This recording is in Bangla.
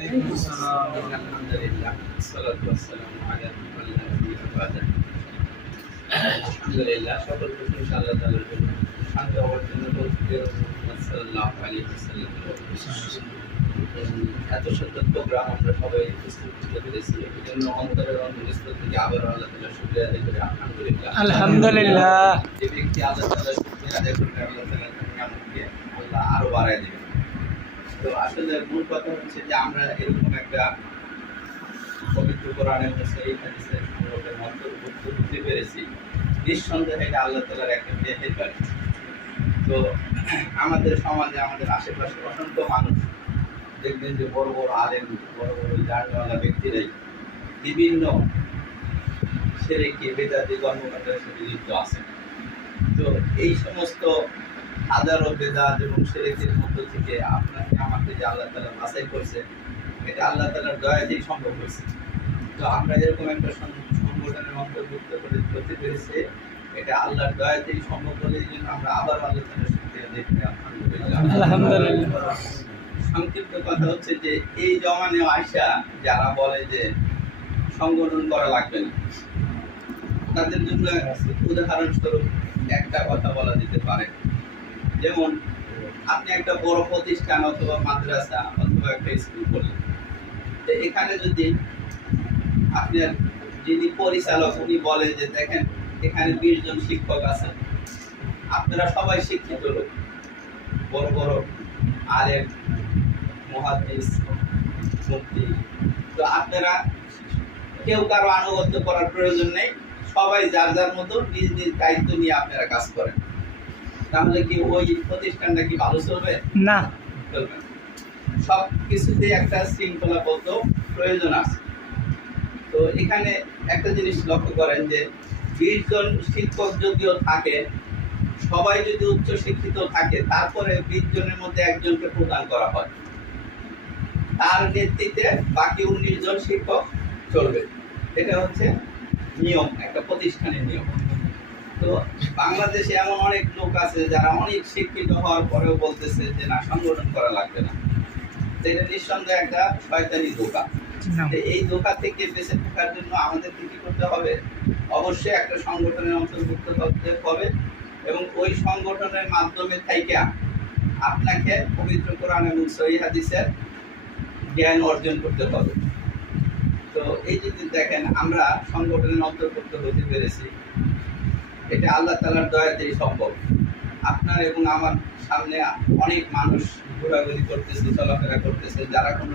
আলহামদুলিল্লাহ সালাতু ওয়াসসালামু আলা রাসূলিল্লাহ। আলহামদুলিল্লাহ, সকল প্রশংসা আল্লাহ তাআলার জন্য। শান্তি হওয়ার জন্য মুহাম্মদ সাল্লাল্লাহু আলাইহি ওয়াসাল্লাম। এত সুন্দর প্রোগ্রাম আমরা সবাই উপস্থিত হতে পেরেছি, এই জন্য অন্তরের অন্তঃস্থল থেকে আবারও আল্লাহ তাআলার শুকরিয়া আদায় করি। আলহামদুলিল্লাহ আলহামদুলিল্লাহ। যে ব্যক্তি আল্লাহ তাআলার শুকরিয়া আদায় করবে, আল্লাহ তাআলা তাকে নিয়ামতকে আল্লাহ আরো বাড়ায় দেবে। তো আসলে মূল কথা হচ্ছে যে আমরা এরকম একটা পবিত্র কোরআন এবং সহিহ হাদিসের সংগ্রহের অন্তর্ভুক্ত হতে পেরেছি, নিঃসন্দেহে এটা আল্লাহ তাআলার একটা মেহেরবানি। তো আমাদের সমাজে আমাদের আশেপাশে অসংখ্য মানুষ দেখবেন যে বড় বড় আলেম, বড় বড় জানওয়ালা ব্যক্তিরাই বিভিন্ন শিরকি বেদাতি কর্মকাণ্ডের সাথে লিপ্ত আছেন। তো এই সমস্ত হাজারো বেদাত এবং শিরকের মধ্য থেকে আপনাকে আমাকে যে আল্লাহ তাআলা বাছাই করছে, এটা আল্লাহ তাআলার দয়াতেই সম্ভব হয়েছে। তো আমরা এরকম একটা সংগঠনের অন্তর্ভুক্ত করতে পেরেছি, এটা আল্লাহর দয়াতেই সম্ভব হলে এই জন্য আমরা আবার আল্লাহ তাআলার শুকরিয়া আদায় করি। আলহামদুলিল্লাহ। সংক্ষিপ্ত কথা হচ্ছে যে এই জমানে আয়সা যারা বলে যে সংগঠন করা লাগবে না, তাদের জন্য উদাহরণস্বরূপ একটা কথা বলা যেতে পারে। যেমন আপনি একটা বড় প্রতিষ্ঠান অথবা মাদ্রাসা অথবা একটা স্কুল করলেন, তো এখানে যদি আপনার যিনি পরিচালক উনি বলে যে দেখেন এখানে 20 জন শিক্ষক আছেন, আপনারা সবাই শিক্ষিত লোক, বড় বড় আলেম, মুহাদ্দিস, মুফতি, তো আপনারা কেউ কারো আনুগত্য করার প্রয়োজন নেই, সবাই যার যার মতো নিজ নিজ দায়িত্ব নিয়ে আপনারা কাজ করেন। তাহলে কি ওই প্রতিষ্ঠানটা কি ভালো চলবে? না, চলবে না। সব কিছুতেই একটা শৃঙ্খলাবদ্ধ প্রয়োজন আছে। তো এখানে একটা জিনিস লক্ষ্য করেন যে 20 জন শিক্ষক যদিও থাকে, সবাই যদি উচ্চ শিক্ষিত থাকে, তারপরে 20 জনের মধ্যে একজনকে প্রদান করা হয়, তার নেতৃত্বে বাকি 19 জন শিক্ষক চলবে। এটা হচ্ছে নিয়ম, একটা প্রতিষ্ঠানের নিয়ম। তো বাংলাদেশে এমন অনেক লোক আছে যারা অনেক শিক্ষিত হওয়ার পরেও বলতেছে যে না, সংগঠন করা লাগবে না। এটা নিঃসন্দেহে একটা শয়তানি ধোঁকা। এই ধোঁকা থেকে বেঁচে থাকার জন্য আমাদেরকে কি করতে হবে? অবশ্যই একটা সংগঠনের অন্তর্ভুক্ত করতে হবে এবং ওই সংগঠনের মাধ্যমে থেকে আপনাকে পবিত্র কোরআন এবং সহিহ হাদিসের জ্ঞান অর্জন করতে হবে। তো এই যদি দেখেন আমরা সংগঠনের অন্তর্ভুক্ত হতে পেরেছি, এটা আল্লাহ তাআলার দয়াতেই সম্ভব। আপনার এবং আমার সামনে অনেক মানুষ ঘোরাঘুরি করতেছে, চলাফেরা করতেছে, যারা কোনো